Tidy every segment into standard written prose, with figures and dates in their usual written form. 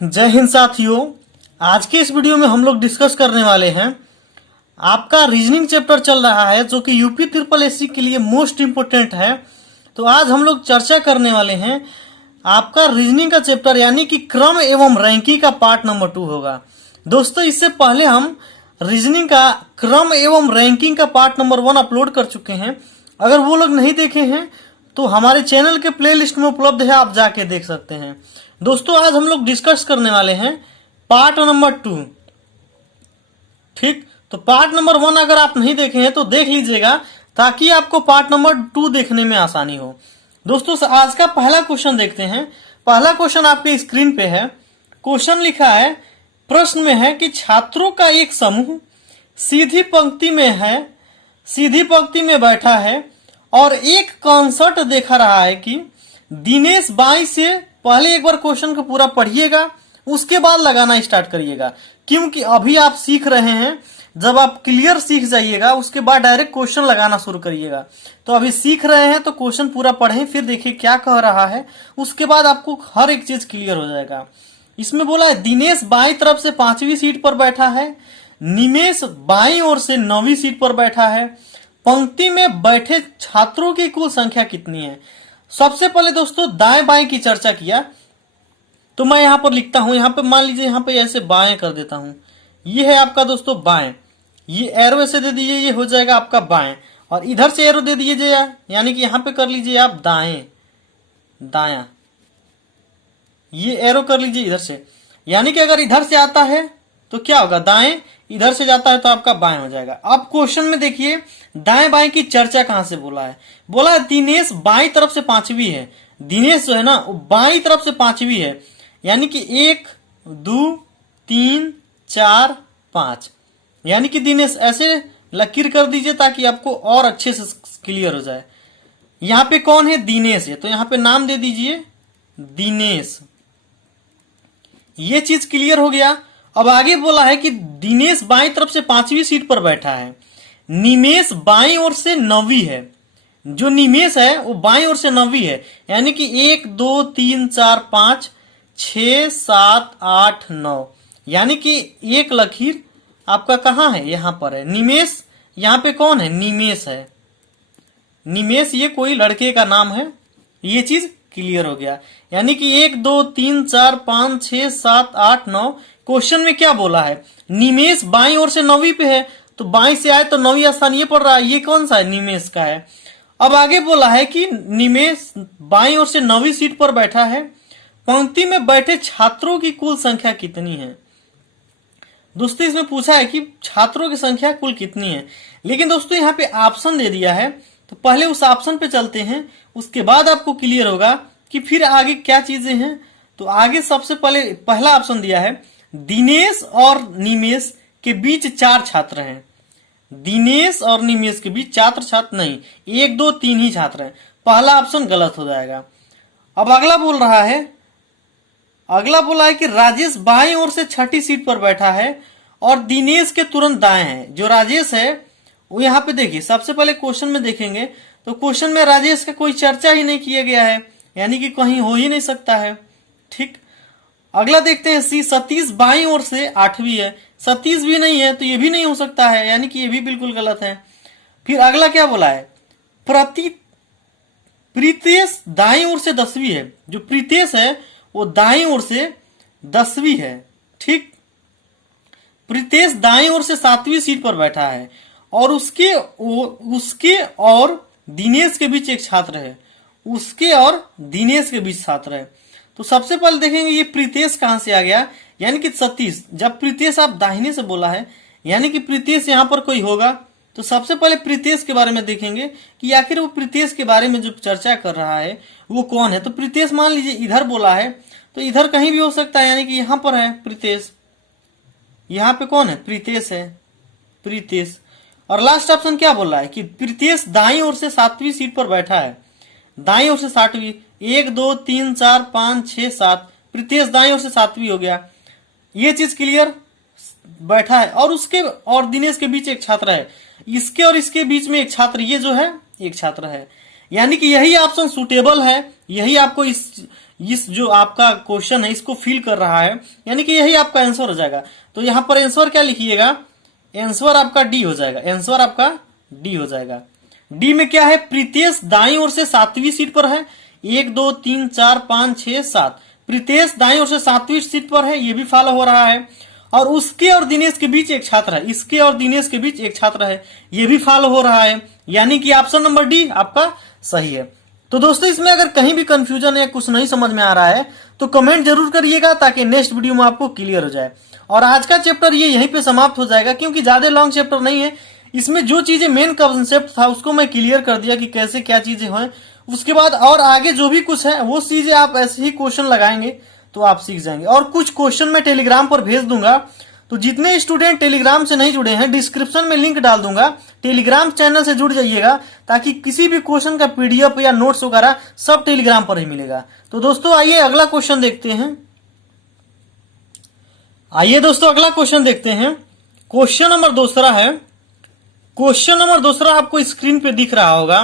जय हिंद साथियों। आज के इस वीडियो में हम लोग डिस्कस करने वाले हैं, आपका रीजनिंग चैप्टर चल रहा है जो कि यूपी ट्रिपल एससी के लिए मोस्ट इम्पोर्टेंट है। तो आज हम लोग चर्चा करने वाले हैं आपका रीजनिंग का चैप्टर यानी कि क्रम एवं रैंकिंग का पार्ट नंबर 2 होगा। दोस्तों, इससे पहले हम रीजनिंग का क्रम एवं रैंकिंग का पार्ट नंबर 1 अपलोड कर चुके हैं। अगर वो लोग नहीं देखे हैं तो हमारे चैनल के प्लेलिस्ट में उपलब्ध है, आप जाके देख सकते हैं। दोस्तों, आज हम लोग डिस्कस करने वाले हैं पार्ट नंबर 2। ठीक, तो पार्ट नंबर 1 अगर आप नहीं देखे हैं तो देख लीजिएगा ताकि आपको पार्ट नंबर 2 देखने में आसानी हो। दोस्तों, आज का पहला क्वेश्चन देखते हैं। पहला क्वेश्चन आपके स्क्रीन पे है। क्वेश्चन लिखा है, प्रश्न में है कि छात्रों का एक समूह सीधी पंक्ति में बैठा है और एक कॉन्सर्ट देखा रहा है कि दिनेश बाई से पहले एक बार क्वेश्चन को पूरा पढ़िएगा, उसके बाद लगाना स्टार्ट करिएगा, क्योंकि अभी आप सीख रहे हैं। जब आप क्लियर सीख जाइएगा उसके बाद डायरेक्ट क्वेश्चन लगाना शुरू करिएगा। तो अभी सीख रहे हैं तो क्वेश्चन पूरा पढ़ें, फिर देखिए क्या कह रहा है, उसके बाद आपको हर एक चीज क्लियर हो जाएगा। इसमें बोला है दिनेश बाई तरफ से 5वीं सीट पर बैठा है, निमेश बाई ओर से 9वीं सीट पर बैठा है। पंक्ति में बैठे छात्रों की कुल संख्या कितनी है? सबसे पहले दोस्तों दाएं बाएं की चर्चा किया, तो मैं यहां पर लिखता हूं। यहां पे मान लीजिए, यहां पे ऐसे बाएं कर देता हूं। ये है आपका दोस्तों बाएं, ये एरो ऐसे दे दीजिए, ये हो जाएगा आपका बाएं। और इधर से एरो दे दीजिए, यानी कि यहां पे कर लीजिए आप दाएं दाया, ये एरो कर लीजिए इधर से। यानी कि अगर इधर से आता है तो क्या होगा, दाएं, इधर से जाता है तो आपका बाएं हो जाएगा। अब क्वेश्चन में देखिए दाएं बाएं की चर्चा कहां से बोला है। बोला है दिनेश बाई तरफ से 5वीं है। दिनेश जो है ना वो बाई तरफ से 5वीं है, यानी कि 1 2 3 4 5, यानी कि दिनेश ऐसे लकीर कर दीजिए ताकि आपको और अच्छे से क्लियर हो जाए। यहां पे कौन है, दिनेश है, तो यहां पे नाम दे दीजिए दिनेश। ये चीज क्लियर हो गया। अब आगे बोला है कि दिनेश बाई तरफ से 5वीं सीट पर बैठा है, निमेश बाई ओर से 9वीं है। जो निमेश है वो बाई ओर से 9वीं है, यानी कि 1 2 3 4 5 6 7 8 9, यानी कि एक लकीर आपका कहां है, यहां पर है। निमेश यहां पे कौन है, निमेश है। निमेश ये कोई लड़के का नाम है। ये चीज क्लियर हो गया, यानी कि 1 2 3 4 5 6 7 8 9। क्वेश्चन में क्या बोला है, निमेश बाई ओर से 9वीं पे है, तो बाई से आए तो 9वीं स्थान ये पड़ रहा है, ये कौन सा है, निमेश का है। अब आगे बोला है कि निमेश बाई ओर से 9वीं सीट पर बैठा है, पंक्ति में बैठे छात्रों की कुल संख्या कितनी है। दोस्तों, इसमें पूछा है कि छात्रों की संख्या कुल कितनी है, लेकिन दोस्तों यहाँ पे ऑप्शन दे दिया है, तो पहले उस ऑप्शन पे चलते हैं, उसके बाद आपको क्लियर होगा कि फिर आगे क्या चीजें हैं। तो आगे सबसे पहले पहला ऑप्शन दिया है, दिनेश और निमेश के बीच 4 छात्र हैं। दिनेश और निमेश के बीच छात्र नहीं, 1 2 3 ही छात्र हैं। पहला ऑप्शन गलत हो जाएगा। अब अगला बोला है कि राजेश बाईं ओर से 6ठी सीट पर बैठा है और दिनेश के तुरंत दाएं है। जो राजेश है वो यहाँ पे देखिए, सबसे पहले क्वेश्चन में देखेंगे तो क्वेश्चन में राजेश का कोई चर्चा ही नहीं किया गया है, यानी कि कहीं हो ही नहीं सकता है। ठीक, अगला देखते हैं सी, सतीश बाईं ओर से 8वीं है। सतीश भी नहीं है तो ये भी नहीं हो सकता है, यानी कि ये भी बिल्कुल गलत है। फिर अगला क्या बोला है, प्रीतेश दाईं ओर से 10वीं है। जो प्रीतेश है वो दाईं ओर से 10वीं है। ठीक, प्रीतेश दाईं ओर से 7वीं सीट पर बैठा है और उसके और दिनेश के बीच एक छात्र है। उसके और दिनेश के बीच छात्र है। तो सबसे पहले देखेंगे ये प्रीतेश कहां से आ गया, यानी कि सतीश। जब प्रीतेश आप दाहिने से बोला है, यानी कि प्रीतेश यहां पर कोई होगा। तो सबसे पहले प्रीतेश के बारे में देखेंगे कि आखिर वो प्रीतेश के बारे में जो चर्चा कर रहा है वो कौन है। तो प्रीतेश मान लीजिए इधर बोला है, तो इधर कहीं भी हो सकता है, यानी कि यहां पर है प्रीतेश। यहां पे कौन है, प्रीतेश है, प्रीतेश। और लास्ट ऑप्शन क्या बोल रहा है कि प्रीतेश दाईं ओर से 7वीं सीट पर बैठा है। दाईं ओर से 7वीं, 1 2 3 4 5 6 7, प्रीतेश दाईं ओर से 7वीं हो गया। ये चीज क्लियर, बैठा है और उसके और दिनेश के बीच एक छात्र है। इसके और इसके बीच में एक छात्र, ये जो है एक छात्र है, यानी कि यही ऑप्शन सुटेबल है। यही आपको इस जो आपका क्वेश्चन है इसको फिल कर रहा है, यानी कि यही आपका आंसर हो जाएगा। तो यहाँ पर आंसर क्या लिखिएगा, आंसर आपका डी हो जाएगा, आंसर आपका डी हो जाएगा। डी में क्या है, प्रीतेश दाईं ओर से 7वीं सीट पर है, 1 2 3 4 5 6 7, प्रीतेश दाईं ओर से 7वीं सीट पर है, ये भी फॉलो हो रहा है। और उसके और दिनेश के बीच एक छात्र है, इसके और दिनेश के बीच एक छात्र है, ये भी फॉलो हो रहा है, यानी कि ऑप्शन नंबर डी आपका सही है। तो दोस्तों इसमें अगर कहीं भी कंफ्यूजन है, कुछ नहीं समझ में आ रहा है, तो कमेंट जरूर करिएगा ताकि नेक्स्ट वीडियो में आपको क्लियर हो जाए। और आज का चैप्टर ये यहीं पे समाप्त हो जाएगा, क्योंकि ज्यादा लॉन्ग चैप्टर नहीं है। इसमें जो चीजें मेन कंसेप्ट था उसको मैं क्लियर कर दिया कि कैसे क्या चीजें हैं। उसके बाद और आगे जो भी कुछ है वो चीजें आप ऐसे ही क्वेश्चन लगाएंगे तो आप सीख जाएंगे। और कुछ क्वेश्चन मैं टेलीग्राम पर भेज दूंगा, तो जितने स्टूडेंट टेलीग्राम से नहीं जुड़े हैं डिस्क्रिप्शन में लिंक डाल दूंगा, टेलीग्राम चैनल से जुड़ जाइएगा, ताकि किसी भी क्वेश्चन का पीडीएफ या नोट्स वगैरह सब टेलीग्राम पर ही मिलेगा। तो दोस्तों आइए अगला क्वेश्चन देखते हैं। आइए दोस्तों अगला क्वेश्चन देखते हैं। क्वेश्चन नंबर दूसरा है, क्वेश्चन नंबर दूसरा आपको स्क्रीन पे दिख रहा होगा।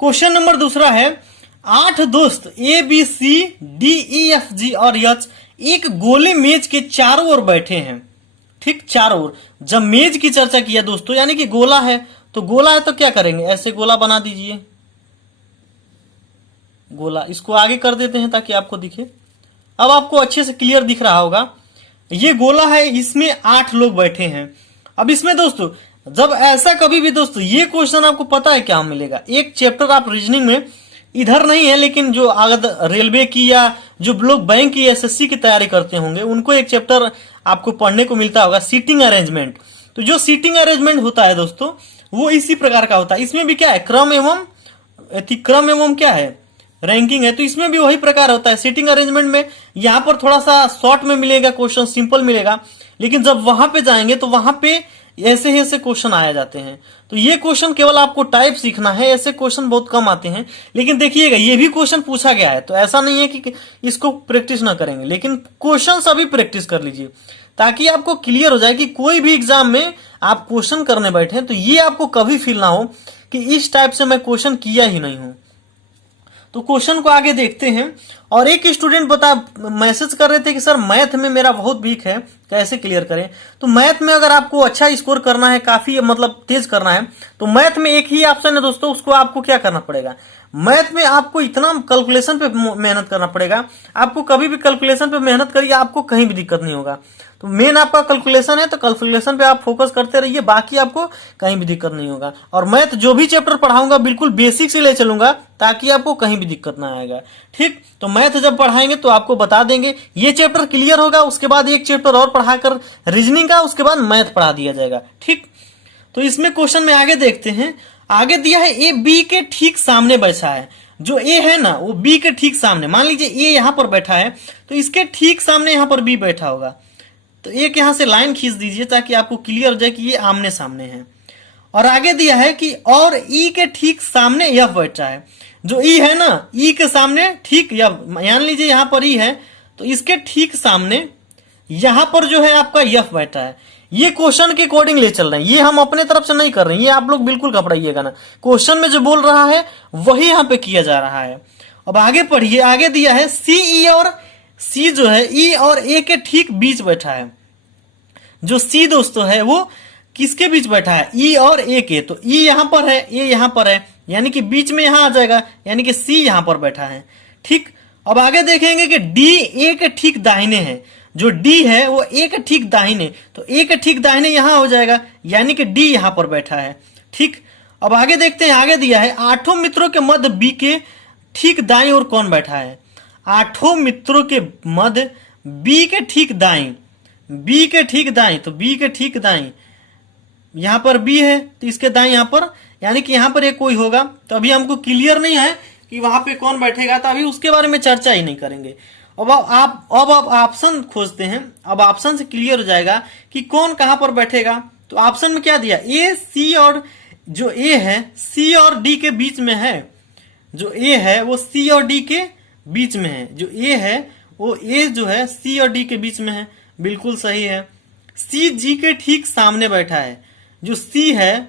क्वेश्चन नंबर दूसरा है, 8 दोस्त A B C D E F G और एच एक गोले मेज के चारों ओर बैठे हैं, ठीक, चारों ओर। जब मेज की चर्चा किया दोस्तों, यानी कि गोला है, तो गोला है तो क्या करेंगे, ऐसे गोला बना दीजिए, गोला, इसको आगे कर देते हैं ताकि आपको दिखे। अब आपको अच्छे से क्लियर दिख रहा होगा, ये गोला है, इसमें 8 लोग बैठे हैं। अब इसमें दोस्तों जब ऐसा कभी भी दोस्तों ये क्वेश्चन आपको पता है क्या मिलेगा, एक चैप्टर आप रीजनिंग में इधर नहीं है, लेकिन जो अगर रेलवे की या जो लोग बैंक की एसएससी की तैयारी करते होंगे उनको एक चैप्टर आपको पढ़ने को मिलता होगा, सीटिंग अरेंजमेंट। तो जो सीटिंग अरेंजमेंट होता है दोस्तों वो इसी प्रकार का होता है। इसमें भी क्या है, क्रम एवं क्या है, रैंकिंग है। तो इसमें भी वही प्रकार होता है सीटिंग अरेंजमेंट में। यहाँ पर थोड़ा सा शॉर्ट में मिलेगा क्वेश्चन, सिंपल मिलेगा, लेकिन जब वहां पे जाएंगे तो वहां पे ऐसे ही ऐसे क्वेश्चन आए जाते हैं। तो ये क्वेश्चन केवल आपको टाइप सीखना है, ऐसे क्वेश्चन बहुत कम आते हैं। लेकिन देखिएगा ये भी क्वेश्चन पूछा गया है, तो ऐसा नहीं है कि इसको प्रैक्टिस ना करेंगे, लेकिन क्वेश्चन सभी प्रैक्टिस कर लीजिए ताकि आपको क्लियर हो जाए कि कोई भी एग्जाम में आप क्वेश्चन करने बैठे तो ये आपको कभी फील ना हो कि इस टाइप से मैं क्वेश्चन किया ही नहीं हूं। तो क्वेश्चन को आगे देखते हैं। और एक स्टूडेंट मैसेज कर रहे थे कि सर मैथ में मेरा बहुत वीक है, कैसे क्लियर करें। तो मैथ में अगर आपको अच्छा स्कोर करना है, काफी मतलब तेज करना है, तो मैथ में एक ही ऑप्शन है दोस्तों, उसको आपको क्या करना पड़ेगा, मैथ में आपको इतना कैलकुलेशन पे मेहनत करना पड़ेगा। आपको कभी भी कैलकुलेशन पे मेहनत करिए, आपको कहीं भी दिक्कत नहीं होगा। तो मेन आपका कैलकुलेशन है, तो कैलकुलेशन पे आप फोकस करते रहिए, बाकी आपको कहीं भी दिक्कत नहीं होगा। और मैथ जो भी चैप्टर पढ़ाऊंगा बिल्कुल बेसिक से ले चलूंगा ताकि आपको कहीं भी दिक्कत ना आएगा, ठीक। तो मैथ जब पढ़ाएंगे तो आपको बता देंगे, ये चैप्टर क्लियर होगा, उसके बाद एक चैप्टर और पढ़ाकर रीजनिंग का, उसके बाद मैथ पढ़ा दिया जाएगा, ठीक। तो इसमें क्वेश्चन में आगे देखते हैं। आगे दिया है ए बी के ठीक सामने बैठा है। जो ए है ना वो बी के ठीक सामने, मान लीजिए ए यहां पर बैठा है तो इसके ठीक सामने यहां पर बी बैठा होगा। तो एक यहां से लाइन खींच दीजिए ताकि आपको क्लियर हो जाए कि ये आमने सामने है। और आगे दिया है कि और ई के ठीक सामने यह बैठा है। जो ई है ना, ई के सामने ठीक यह, मान लीजिए यहां पर ई है तो इसके ठीक सामने यहां पर जो है आपका यह बैठा है। ये क्वेश्चन के अकॉर्डिंग ले चल रहे हैं, ये हम अपने तरफ से नहीं कर रहे हैं, ये आप लोग बिल्कुल घबराइएगा ना। क्वेश्चन में जो बोल रहा है वही यहाँ पे किया जा रहा है। अब आगे पढ़िए, आगे दिया है सी ई और सी जो है ई और ए के ठीक बीच बैठा है। जो सी दोस्तों है वो किसके बीच बैठा है, ई और ए के। तो ई यहां पर है, ए यहां पर है, यानी कि बीच में यहां आ जाएगा, यानी कि सी यहां पर बैठा है, ठीक। अब आगे देखेंगे कि डी ए के ठीक दाहिने है। जो डी है वो ए के ठीक दाहिने, तो ए के ठीक दाहिने यहां हो जाएगा, यानी कि डी यहां पर बैठा है, ठीक। अब आगे देखते हैं, आगे दिया है 8 मित्रों के मध्य बी के ठीक दाईं ओर कौन बैठा है। 8 मित्रों के मध्य बी के ठीक दाईं, बी के ठीक दाईं, तो बी के ठीक दाईं यहां पर बी है तो इसके दाईं यहां पर, यानी कि यहां पर एक कोई होगा। तो अभी हमको क्लियर नहीं है कि वहां पे कौन बैठेगा, तो अभी उसके बारे में चर्चा ही नहीं करेंगे। अब आप ऑप्शन खोजते हैं। अब ऑप्शन से क्लियर हो जाएगा कि कौन कहां पर बैठेगा। तो ऑप्शन में क्या दिया, ए सी और जो ए है सी और डी के बीच में है। जो ए है वो सी और डी के बीच में है। जो ए है वो ए जो है सी और डी के बीच में है, बिल्कुल सही है। सी जी के ठीक सामने बैठा है। जो सी है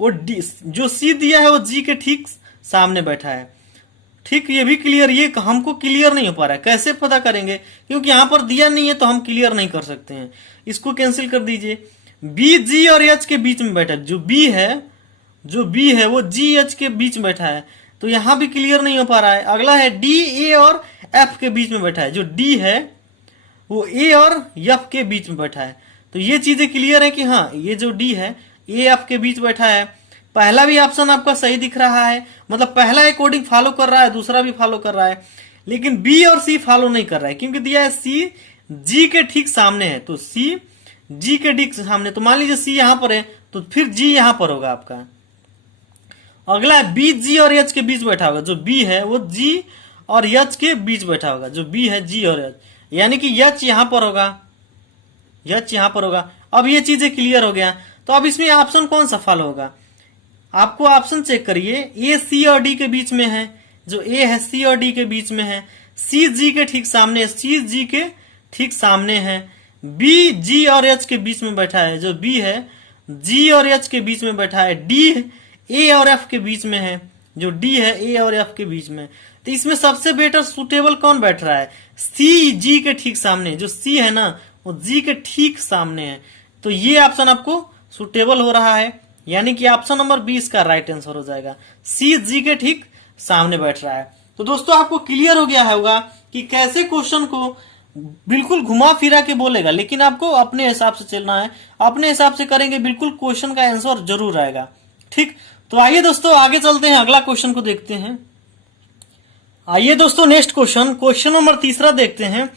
वो डी, जो सी दिया है वो जी के ठीक सामने बैठा है, ठीक, ये भी क्लियर, ये हमको क्लियर नहीं हो पा रहा है, कैसे पता करेंगे, क्योंकि यहाँ पर दिया नहीं है तो हम क्लियर नहीं कर सकते हैं। इसको कैंसिल कर दीजिए। बी जी और एच के बीच में बैठा है, जो बी है वो जी एच के बीच में बैठा है, तो यहाँ भी क्लियर नहीं हो पा रहा है। अगला है डी ए और एफ के बीच में बैठा है, जो डी है वो ए और एफ के बीच में बैठा है, तो ये चीजें क्लियर है कि हाँ ये जो डी है ए एफ के बीच बैठा है। पहला भी ऑप्शन आपका सही दिख रहा है, मतलब पहला एक कोडिंग फॉलो कर रहा है, दूसरा भी फॉलो कर रहा है, लेकिन बी और सी फॉलो नहीं कर रहा है, क्योंकि दिया है सी जी के ठीक सामने है, तो सी जी के ठीक सामने, तो मान लीजिए सी यहां पर है तो फिर जी यहां पर होगा आपका। अगला है बी जी और एच के बीच बैठा होगा, जो बी है वो जी और एच के बीच बैठा होगा, जो बी है जी और एच, यानी कि एच यहां पर होगा, एच यहां पर होगा। अब ये चीजें क्लियर हो गया, तो अब इसमें ऑप्शन कौन सा फॉलो होगा, आपको ऑप्शन चेक करिए। ए सी और डी के बीच में है, जो ए है सी और डी के बीच में है, सी जी के ठीक सामने, सी जी के ठीक सामने है, बी जी और एच के बीच में बैठा है, जो बी है जी और एच के बीच में बैठा है, डी ए और एफ के बीच में है, जो डी है ए और एफ के बीच में। तो इसमें सबसे बेटर सुटेबल कौन बैठ रहा है, सी जी के ठीक सामने, जो सी है ना वो जी के ठीक सामने है, तो ये ऑप्शन आपको सुटेबल हो रहा है, यानी कि ऑप्शन नंबर 20 का राइट आंसर हो जाएगा, सी जी के ठीक सामने बैठ रहा है। तो दोस्तों आपको क्लियर हो गया होगा कि कैसे क्वेश्चन को बिल्कुल घुमा फिरा के बोलेगा, लेकिन आपको अपने हिसाब से चलना है, अपने हिसाब से करेंगे बिल्कुल क्वेश्चन का आंसर जरूर आएगा। ठीक, तो आइए दोस्तों आगे चलते हैं, अगला क्वेश्चन को देखते हैं। आइए दोस्तों नेक्स्ट क्वेश्चन नंबर तीसरा देखते हैं।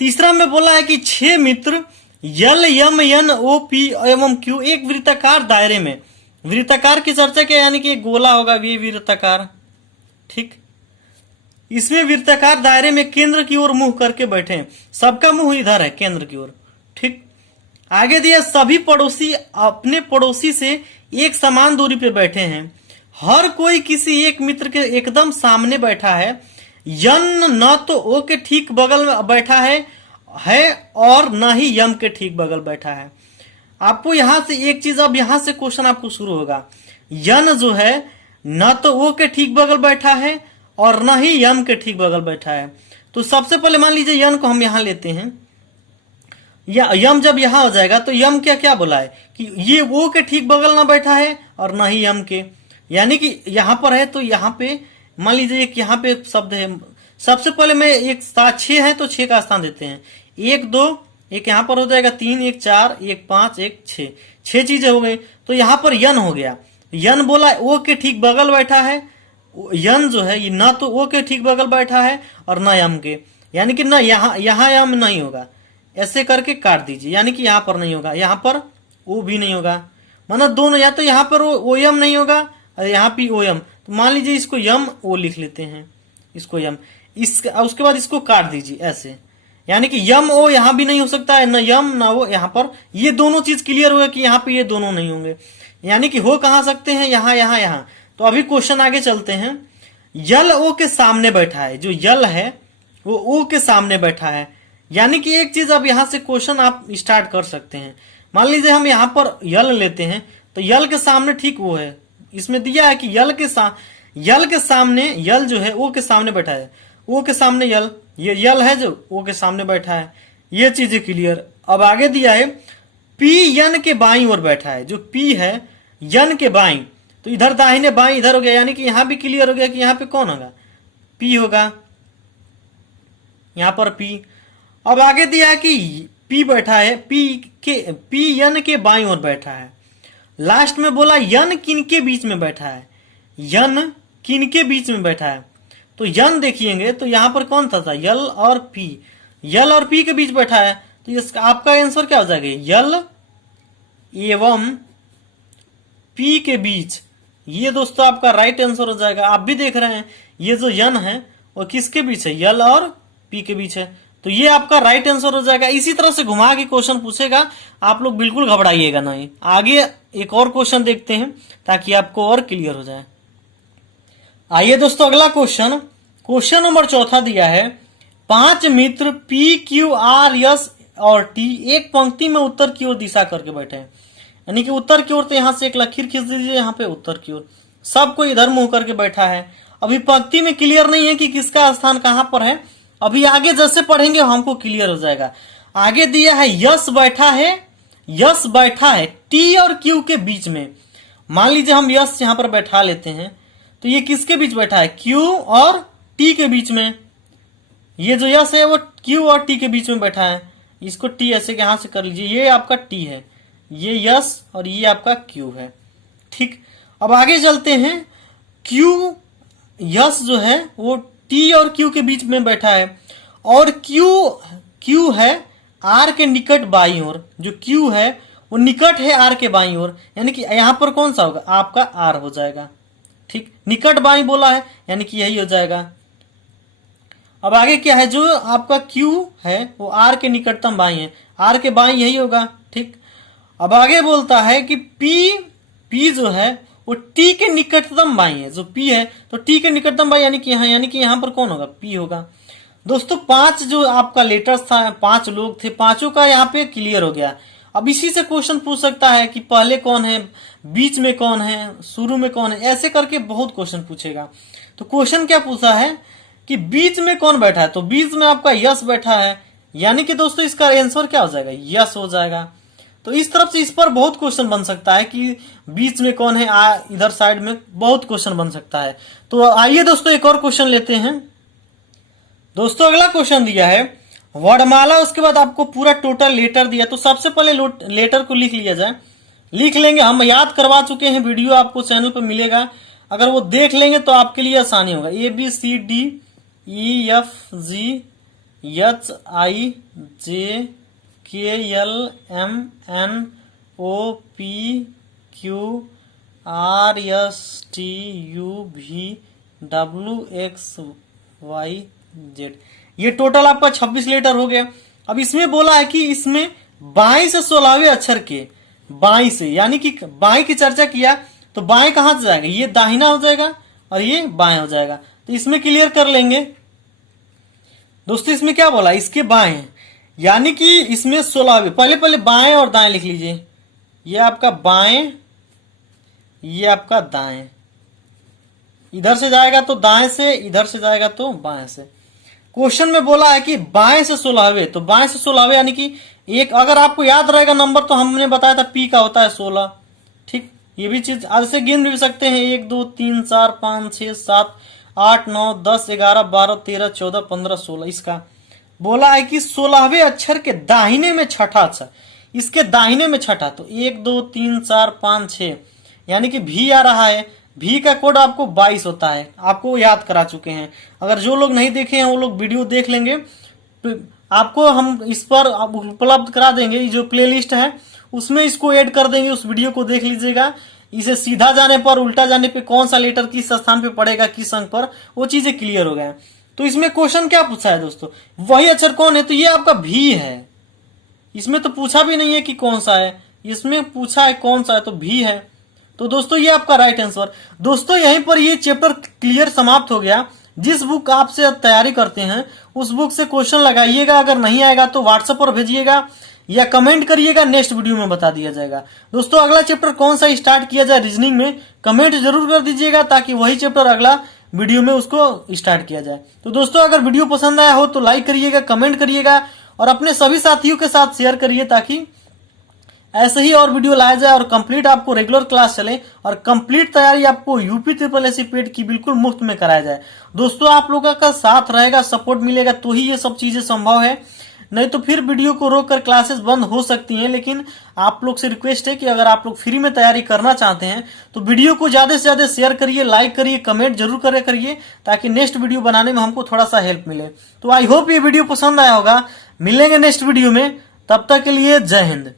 तीसरा में बोला है कि 6 मित्र यल यम एन ओ पी एवं क्यू एक वृत्ताकार दायरे में, वृत्ताकार की चर्चा क्या, यानी कि एक गोला होगा ये वृत्ताकार, ठीक, इसमें वृत्ताकार दायरे में केंद्र की ओर मुंह करके बैठे, सबका मुंह इधर है केंद्र की ओर, ठीक। आगे दिया सभी पड़ोसी अपने पड़ोसी से एक समान दूरी पे बैठे हैं, हर कोई किसी एक मित्र के एकदम सामने बैठा है, यन न तो ओ के ठीक बगल में बैठा है और न ही यम के ठीक बगल बैठा है। आपको यहां से एक चीज, अब यहां से क्वेश्चन आपको शुरू होगा, यन जो है न तो ओ के ठीक बगल बैठा है और न ही यम के ठीक बगल बैठा है, तो सबसे पहले मान लीजिए यन को हम यहां लेते हैं, या यम जब यहां हो जाएगा तो यम क्या क्या बोला है कि ये ओ के ठीक बगल ना बैठा है और न ही यम के, यानी कि यहां पर है तो यहां पे मान लीजिए एक यहाँ पे शब्द है, सबसे पहले मैं एक 6 है तो 6 का स्थान देते हैं, 1 2 एक यहाँ पर हो जाएगा, 3 1 4 1 5 1 6, 6 चीजें हो गई, तो यहाँ पर यन हो गया, यन बोला ओ के ठीक बगल बैठा है, यन जो है ये ना तो ओ के ठीक बगल बैठा है और ना यम के, यानी कि ना यहाँ यम नहीं होगा, ऐसे करके काट दीजिए, यानी कि यहाँ पर नहीं होगा, यहाँ पर ओ भी नहीं होगा, मतलब दोनों, या तो यहाँ पर ओ यम नहीं होगा और यहाँ पे ओ यम, तो मान लीजिए इसको यम ओ लिख लेते हैं, इसको यम, उसके बाद इसको काट दीजिए ऐसे, यानी कि यम ओ यहां भी नहीं हो सकता है, न यम ना वो यहाँ पर, ये दोनों चीज क्लियर हुआ कि यहाँ पे ये दोनों नहीं होंगे, यानी कि हो कहां सकते हैं, यहाँ यहाँ यहाँ। तो अभी क्वेश्चन आगे चलते हैं, यल ओ के सामने बैठा है, जो यल है वो ओ के सामने बैठा है, यानी कि एक चीज अब यहां से क्वेश्चन आप स्टार्ट कर सकते हैं। मान लीजिए हम यहाँ पर यल लेते हैं, तो यल के सामने ठीक वो है, इसमें दिया है कि यल के सामने यल जो है ओ के सामने बैठा है, ओ के सामने यल, ये यल है जो ओ के सामने बैठा है, ये चीजें क्लियर। अब आगे दिया है पी यन के बाईं ओर बैठा है, जो पी है यन के बाईं, तो इधर दाहिने बाईं इधर हो गया, यानी कि यहां भी क्लियर हो गया कि यहाँ पे कौन होगा, पी होगा, यहां पर पी। अब आगे दिया है कि पी बैठा है, पी यन के बाईं ओर बैठा है, लास्ट में बोला यन किन के बीच में बैठा है, यन किन के बीच में बैठा है, तो यन देखिएंगे तो यहां पर कौन था यल और पी, यल और पी के बीच बैठा है, तो इसका आपका आंसर क्या हो जाएगा, यल एवं पी के बीच, ये दोस्तों आपका राइट आंसर हो जाएगा। आप भी देख रहे हैं ये जो यन है वो किसके बीच है, यल और पी के बीच है, तो ये आपका राइट आंसर हो जाएगा। इसी तरह से घुमा के क्वेश्चन पूछेगा, आप लोग बिल्कुल घबराइएगा नहीं। आगे एक और क्वेश्चन देखते हैं ताकि आपको और क्लियर हो जाए। आइए दोस्तों अगला क्वेश्चन नंबर 4 दिया है, 5 मित्र पी क्यू आर एस और टी एक पंक्ति में उत्तर की ओर दिशा करके बैठे हैं, यानी कि उत्तर की ओर, तो यहां से एक लकीर खींच दीजिए, यहाँ पे उत्तर की ओर, सबको इधर मुंह करके बैठा है। अभी पंक्ति में क्लियर नहीं है कि किसका स्थान कहां पर है। अभी आगे जैसे पढ़ेंगे हमको क्लियर हो जाएगा। आगे दिया है यश बैठा है, यश बैठा है टी और क्यू के बीच में। मान लीजिए हम यश यहां पर बैठा लेते हैं, तो ये किसके बीच बैठा है, क्यू और टी के बीच में। ये जो यश है वो क्यू और टी के बीच में बैठा है। इसको टी ऐसे यहां से कर लीजिए, ये आपका टी है, ये यश और ये आपका क्यू है। ठीक, अब आगे चलते हैं। क्यू यश जो है वो टी और क्यू के बीच में बैठा है और क्यू है आर के निकट बाईं ओर। जो क्यू है वो निकट है आर के बाईं ओर, यानी कि यहां पर कौन सा होगा, आपका आर हो जाएगा। ठीक, निकट बाईं बोला है यानी कि यही हो जाएगा। अब आगे क्या है, जो आपका क्यू है वो आर के निकटतम बाईं है, आर के बाईं यही होगा। ठीक, अब आगे बोलता है कि पी जो है वो टी के निकटतम बाईं है। जो पी है तो टी के निकटतम बाईं यानी कि यहां पर कौन होगा, पी होगा। दोस्तों 5 जो आपका लेटर्स था, 5 लोग थे, पांचों का यहाँ पे क्लियर हो गया। अब इसी से क्वेश्चन पूछ सकता है कि पहले कौन है, बीच में कौन है, शुरू में कौन है, ऐसे करके बहुत क्वेश्चन पूछेगा। तो क्वेश्चन क्या पूछा है कि बीच में कौन बैठा है, तो बीच में आपका यश बैठा है, यानी कि दोस्तों इसका आंसर क्या हो जाएगा, यश हो जाएगा। तो इस तरफ से इस पर बहुत क्वेश्चन बन सकता है कि बीच में कौन है, इधर साइड में बहुत क्वेश्चन बन सकता है। तो आइए दोस्तों एक और क्वेश्चन लेते हैं। दोस्तों अगला क्वेश्चन दिया है वर्णमाला, उसके बाद आपको पूरा टोटल लेटर दिया। तो सबसे पहले लेटर को लिख लिया जाए, लिख लेंगे। हम याद करवा चुके हैं, वीडियो आपको चैनल पर मिलेगा, अगर वो देख लेंगे तो आपके लिए आसानी होगा। ABCDEFGHIJKLMNOPQRSTUVWXYZ, ये टोटल आपका 26 लेटर हो गया। अब इसमें बोला है कि इसमें 22 से 16वें अक्षर के, बाई से, यानी कि बाई की चर्चा किया तो बाएं कहां से जाएगा, ये दाहिना हो जाएगा और ये बाएं हो जाएगा। तो इसमें क्लियर कर लेंगे। दोस्तों इसमें क्या बोला, इसके बाएं, यानी कि इसमें 16वें, पहले बाएं और दाएं लिख लीजिए। ये आपका बाएं, ये आपका दाएं, इधर से जाएगा तो दाएं से, इधर से जाएगा तो बाएं से। क्वेश्चन में बोला है कि बाएं से 16वें, तो बाएं से 16वें यानी कि एक, अगर आपको याद रहेगा नंबर तो हमने बताया था पी का होता है 16। ठीक, ये भी चीज आज से गिन भी सकते हैं, 1 2 3 4 5 6 7 8 9 10 11 12 13 14 15 16। इसका बोला है कि 16वें अक्षर के दाहिने में छठा अक्षर, इसके दाहिने में छठा, तो 1 2 3 4 5 6, यानी कि भी आ रहा है। भी का कोड आपको 22 होता है, आपको याद करा चुके हैं। अगर जो लोग नहीं देखे हैं वो लोग वीडियो देख लेंगे, तो आपको हम इस पर उपलब्ध करा देंगे। जो प्लेलिस्ट है उसमें इसको ऐड कर देंगे, उस वीडियो को देख लीजिएगा। इसे सीधा जाने पर, उल्टा जाने पे कौन सा लेटर किस स्थान पे पड़ेगा, किस अंक पर, वो चीजें क्लियर हो गए। तो इसमें क्वेश्चन क्या पूछा है दोस्तों, वही अक्षर कौन है, तो ये आपका भी है। इसमें तो पूछा भी नहीं है कि कौन सा है, इसमें पूछा है कौन सा है, तो भी है। तो दोस्तों ये आपका राइट आंसर। दोस्तों यहीं पर ये चैप्टर क्लियर समाप्त हो गया। जिस बुक आपसे तैयारी करते हैं उस बुक से क्वेश्चन लगाइएगा, अगर नहीं आएगा तो व्हाट्सएप पर भेजिएगा या कमेंट करिएगा, नेक्स्ट वीडियो में बता दिया जाएगा। दोस्तों अगला चैप्टर कौन सा स्टार्ट किया जाए रीजनिंग में, कमेंट जरूर कर दीजिएगा, ताकि वही चैप्टर अगला वीडियो में उसको स्टार्ट किया जाए। तो दोस्तों अगर वीडियो पसंद आया हो तो लाइक करिएगा, कमेंट करिएगा और अपने सभी साथियों के साथ शेयर करिए, ताकि ऐसे ही और वीडियो लाया जाए और कंप्लीट आपको रेगुलर क्लास चले और कंप्लीट तैयारी आपको यूपी SSSC पेड की बिल्कुल मुफ्त में कराया जाए। दोस्तों आप लोगों का साथ रहेगा, सपोर्ट मिलेगा तो ही ये सब चीजें संभव है, नहीं तो फिर वीडियो को रोककर क्लासेस बंद हो सकती हैं। लेकिन आप लोग से रिक्वेस्ट है कि अगर आप लोग फ्री में तैयारी करना चाहते हैं तो वीडियो को ज्यादा से ज्यादा शेयर करिए, लाइक करिए, कमेंट जरूर करिए, ताकि नेक्स्ट वीडियो बनाने में हमको थोड़ा सा हेल्प मिले। तो आई होप ये वीडियो पसंद आया होगा। मिलेंगे नेक्स्ट वीडियो में, तब तक के लिए जय हिंद।